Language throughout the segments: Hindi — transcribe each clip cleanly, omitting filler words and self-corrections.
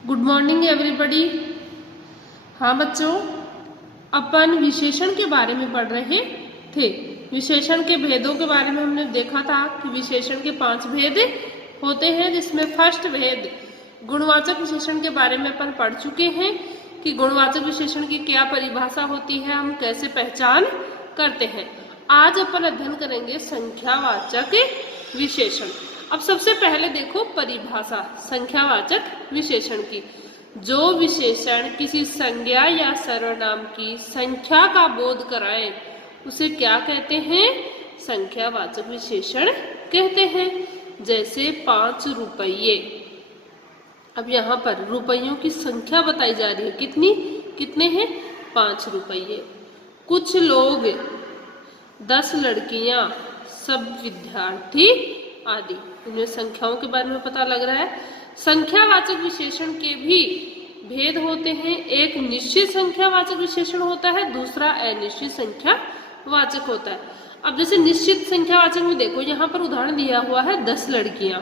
Good morning everybody. हाँ बच्चों, अपन विशेषण के बारे में पढ़ रहे थे। विशेषण के भेदों के बारे में हमने देखा था कि विशेषण के 5 भेद होते हैं, जिसमें फर्स्ट भेद गुणवाचक विशेषण के बारे में अपन पढ़ चुके हैं कि गुणवाचक विशेषण की क्या परिभाषा होती है, हम कैसे पहचान करते हैं। आज अपन अध्ययन करेंगे संख्यावाचक विशेषण। अब सबसे पहले देखो परिभाषा संख्यावाचक विशेषण की। जो विशेषण किसी संज्ञा या सर्वनाम की संख्या का बोध कराए उसे क्या कहते हैं? संख्यावाचक विशेषण कहते हैं। जैसे 5 रुपये। अब यहाँ पर रुपयों की संख्या बताई जा रही है, कितने हैं? 5 रुपये। कुछ लोग, 10 लड़कियां, सब विद्यार्थी आदि। इनमें संख्याओं के बारे में पता लग रहा है। संख्यावाचक विशेषण के भी भेद होते हैं। एक निश्चित संख्यावाचक विशेषण होता है, दूसरा अनिश्चित संख्यावाचक होता है। अब जैसे निश्चित संख्यावाचक में देखो, यहाँ पर उदाहरण दिया हुआ है 10 लड़कियां।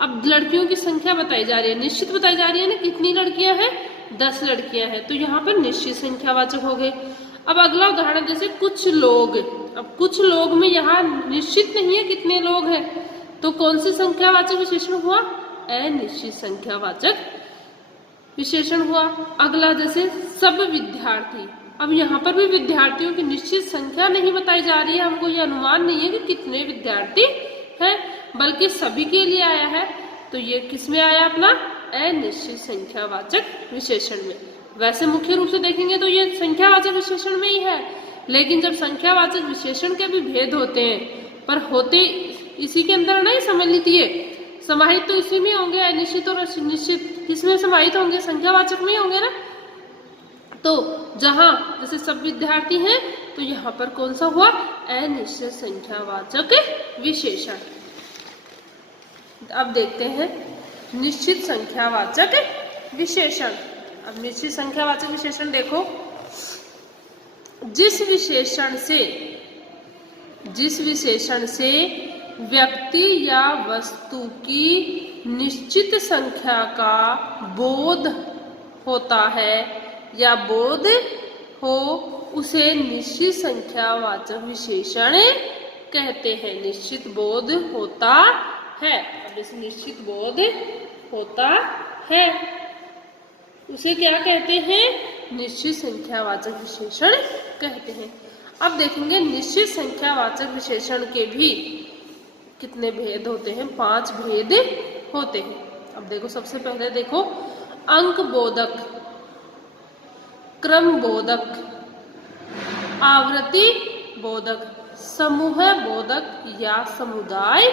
अब लड़कियों की संख्या बताई जा रही है, निश्चित बताई जा रही है ना, कितनी लड़कियां हैं? 10 लड़कियां हैं, तो यहाँ पर निश्चित संख्यावाचक हो गए। अब अगला उदाहरण जैसे कुछ लोग। अब कुछ लोग में यहाँ निश्चित नहीं है कितने लोग हैं, तो कौन सी संख्यावाचक विशेषण हुआ? अनिश्चित संख्यावाचक विशेषण हुआ। अगला जैसे सब विद्यार्थी। अब यहाँ पर भी विद्यार्थियों की निश्चित संख्या नहीं बताई जा रही है, हमको ये अनुमान नहीं है कि कितने विद्यार्थी हैं, बल्कि सभी के लिए आया है, तो ये किस में आया? अपना अनिश्चित संख्यावाचक विशेषण में। वैसे मुख्य रूप से देखेंगे तो ये संख्यावाचक विशेषण में ही है, लेकिन जब संख्यावाचक विशेषण के भी भेद होते हैं, पर होते इसी के अंदर नहीं, समझ लीजिए, समाहित तो इसी में होंगे। अनिश्चित और निश्चित किसमें समाहित होंगे? संख्यावाचक में होंगे ना। तो जहां जैसे सब विद्यार्थी हैं, तो यहाँ पर कौन सा हुआ? अनिश्चित संख्यावाचक विशेषण। अब देखते हैं निश्चित संख्यावाचक विशेषण। अब निश्चित संख्यावाचक विशेषण देखो, जिस विशेषण से व्यक्ति या वस्तु की निश्चित संख्या का बोध होता है या बोध हो, उसे निश्चित संख्यावाचक विशेषण कहते हैं। निश्चित बोध होता है। अब जैसे निश्चित बोध होता है, उसे क्या कहते हैं? निश्चित संख्यावाचक विशेषण कहते हैं। अब देखेंगे निश्चित संख्यावाचक विशेषण के भी कितने भेद होते हैं? 5 भेद होते हैं। अब देखो, सबसे पहले देखो, अंक बोधक, क्रम बोधक, आवृत्ति बोधक, समूह बोधक या समुदाय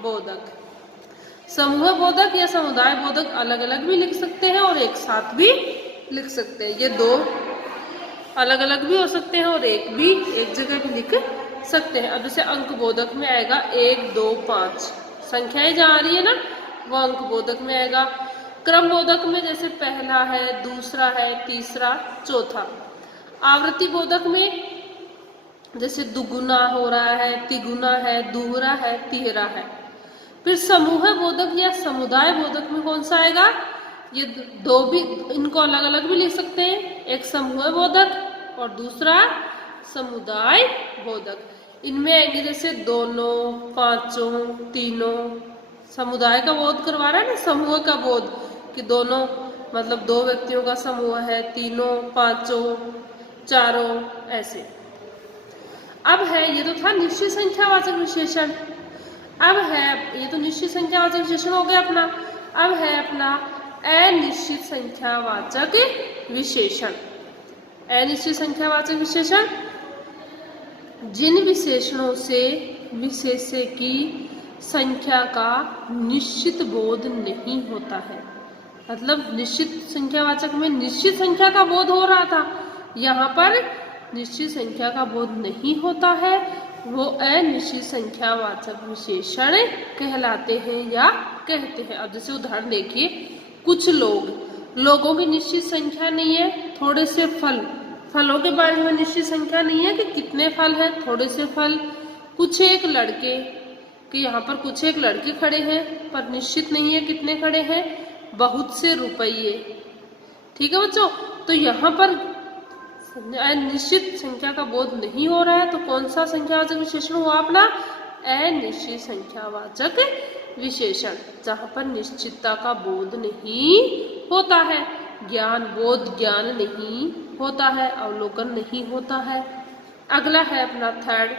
बोधक। समूह बोधक या समुदाय बोधक अलग अलग भी लिख सकते हैं और एक साथ भी लिख सकते हैं। ये 2 अलग अलग भी हो सकते हैं और एक जगह भी लिख सकते हैं। अब जैसे अंक बोधक में आएगा 1, 2, 5 संख्याएं जहाँ आ रही है ना, वो अंक बोधक में आएगा। क्रम बोधक में जैसे पहला है, दूसरा है, तीसरा, चौथा। आवृत्ति बोधक में जैसे दुगुना हो रहा है, तिगुना है, दोहरा है, तिहरा है। फिर समूह बोधक या समुदाय बोधक में कौन सा आएगा? ये 2 भी, इनको अलग अलग भी लिख सकते हैं। एक समूह बोधक और दूसरा समुदाय बोधक। इनमें आएंगे जैसे दोनों, पांचों, तीनों। समुदाय का बोध करवा रहा है ना, समूह का बोध, कि दोनों मतलब 2 व्यक्तियों का समूह है, तीनों, पांचों, चारों, ऐसे। अब है, ये तो था निश्चित संख्यावाचक विशेषण। अब है, ये तो निश्चित संख्यावाचक विशेषण हो गया अपना। अब है अपना अनिश्चित संख्यावाचक विशेषण। अनिश्चित संख्यावाचक विशेषण जिन विशेषणों से विशेष्य की संख्या का निश्चित बोध नहीं होता है। मतलब निश्चित संख्यावाचक में निश्चित संख्या का बोध हो रहा था, यहाँ पर निश्चित संख्या का बोध नहीं होता है, वो अनिश्चित संख्यावाचक विशेषण कहलाते हैं या कहते हैं। अब जैसे उदाहरण देखिए, कुछ लोगों की निश्चित संख्या नहीं है, थोड़े से फलों के बारे में निश्चित संख्या नहीं है कि कितने फल हैं, थोड़े से फल। कुछ एक लड़के, कि यहाँ पर कुछ एक लड़के खड़े हैं पर निश्चित नहीं है कितने खड़े हैं, बहुत से रुपये। ठीक है बच्चों, तो यहाँ पर अनिश्चित संख्या का बोध नहीं हो रहा है, तो कौन सा संख्यावाचक विशेषण हुआ अपना? अनिश्चित संख्यावाचक विशेषण, जहां पर निश्चितता का बोध नहीं होता है, ज्ञान बोध ज्ञान नहीं होता है, अवलोकन नहीं होता है। अगला है अपना थर्ड।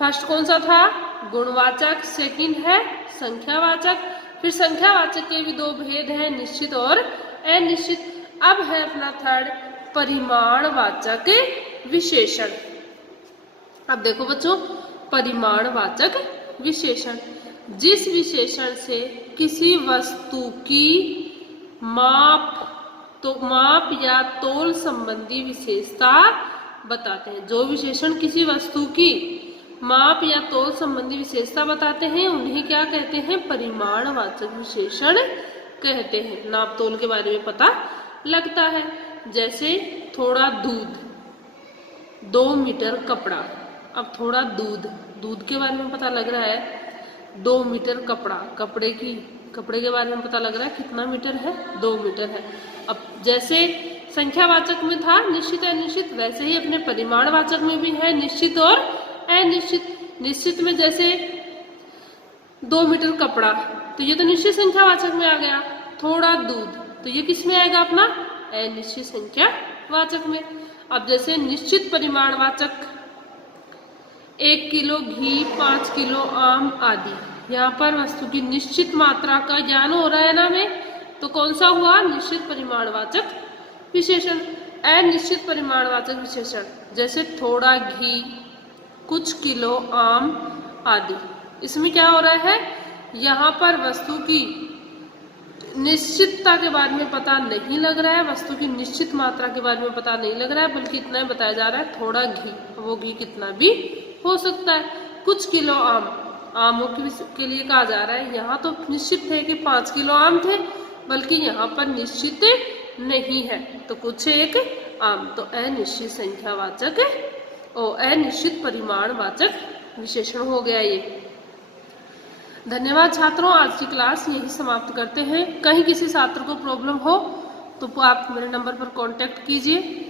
फर्स्ट कौन सा था? गुणवाचक, सेकंड है संख्यावाचक। फिर संख्यावाचक के भी दो भेद हैं, निश्चित और अनिश्चित। अब है अपना थर्ड परिमाणवाचक विशेषण। अब देखो बच्चों, परिमाणवाचक विशेषण, जिस विशेषण से किसी वस्तु की माप या तोल संबंधी विशेषता बताते हैं। जो विशेषण किसी वस्तु की माप या तोल संबंधी विशेषता बताते हैं, उन्हें क्या कहते हैं? परिमाणवाचक विशेषण कहते हैं। नाप तोल के बारे में पता लगता है, जैसे थोड़ा दूध, 2 मीटर कपड़ा। अब थोड़ा दूध के बारे में पता लग रहा है 2 मीटर कपड़ा, कपड़े के बारे में पता लग रहा है कितना मीटर है? 2 मीटर है। अब जैसे संख्यावाचक में था निश्चित अनिश्चित, वैसे ही अपने परिमाणवाचक में भी है निश्चित और अनिश्चित। निश्चित में जैसे 2 मीटर कपड़ा, तो ये तो निश्चित संख्यावाचक में आ गया। थोड़ा दूध, तो ये किस में आएगा अपना? अनिश्चित संख्यावाचक में। अब जैसे निश्चित परिमाणवाचक, 1 किलो घी, 5 किलो आम आदि, यहाँ पर वस्तु की निश्चित मात्रा का ज्ञान हो रहा है ना हमें, तो कौन सा हुआ? निश्चित परिमाणवाचक विशेषण। अनिश्चित परिमाणवाचक विशेषण, जैसे थोड़ा घी, कुछ किलो आम आदि, इसमें क्या हो रहा है? यहाँ पर वस्तु की निश्चितता के बारे में पता नहीं लग रहा है, वस्तु की निश्चित मात्रा के बारे में पता नहीं लग रहा है, बल्कि इतना ही बताया जा रहा है थोड़ा घी, वो घी कितना भी हो सकता है। कुछ किलो आमों के लिए कहा जा रहा है, यहाँ तो निश्चित है कि 5 किलो आम थे, बल्कि यहाँ पर निश्चित नहीं है, तो कुछ एक आम, तो अनिश्चित संख्यावाचक और अनिश्चित परिमाणवाचक विशेषण हो गया ये। धन्यवाद छात्रों, आज की क्लास यही समाप्त करते हैं। कहीं किसी छात्र को प्रॉब्लम हो तो आप मेरे नंबर पर कांटेक्ट कीजिए।